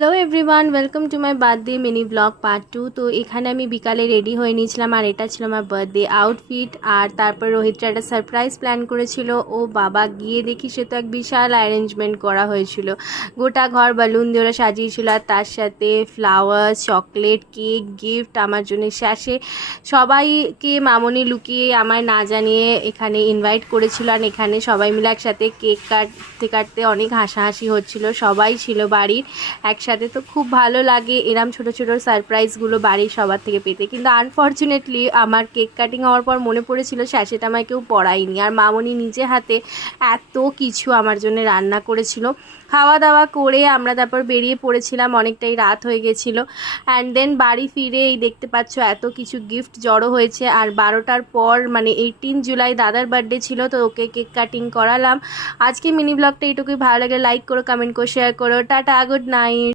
Hello everyone, welcome to my birthday mini blog part 2। তো এখানে আমি বিকালে রেডি হয়ে নিয়েছিলাম আর এটা ছিল আমার বার্থডে আউটফিট। আর তারপর রোহিতরা একটা সারপ্রাইজ প্ল্যান করেছিল। ও বাবা, গিয়ে দেখি সে তো এক বিশাল অ্যারেঞ্জমেন্ট করা হয়েছিল। গোটা ঘর বালুন দিয়ে ওরা সাজিয়েছিল আর তার সাথে ফ্লাওয়ার, চকলেট, কেক, গিফট আমার জন্য শেষে সবাইকে মামনি লুকিয়ে আমায় না জানিয়ে এখানে ইনভাইট করেছিল। আর এখানে সবাই মিলে একসাথে কেক কাটতে কাটতে অনেক হাসাহাসি হচ্ছিল। সবাই ছিল বাড়ির একসাথে, তো খুব ভালো লাগে এরম ছোট ছোট সারপ্রাইজগুলো বাড়ির সবার থেকে পেতে। কিন্তু আনফর্চুনেটলি আমার কেক কাটিং হওয়ার পর মনে পড়েছিল সেটা আমায় কেউ পড়ায়নি। আর মামনি নিজে হাতে এত কিছু আমার জন্য রান্না করেছিল। খাওয়া দাওয়া করে আমরা তারপর বেরিয়ে পড়েছিলাম, অনেকটাই রাত হয়ে গেছিলো। অ্যান্ড দেন বাড়ি ফিরে এই দেখতে পাচ্ছ এত কিছু গিফট জড়ো হয়েছে। আর 12টার পর মানে 18 জুলাই দাদার বার্থডে ছিল, তো ওকে কেক কাটিং করালাম। আজকে মিনি ব্লগটা এইটুকুই। ভালো লাগলে লাইক করো, কমেন্ট করো, শেয়ার করো। Tata, good night.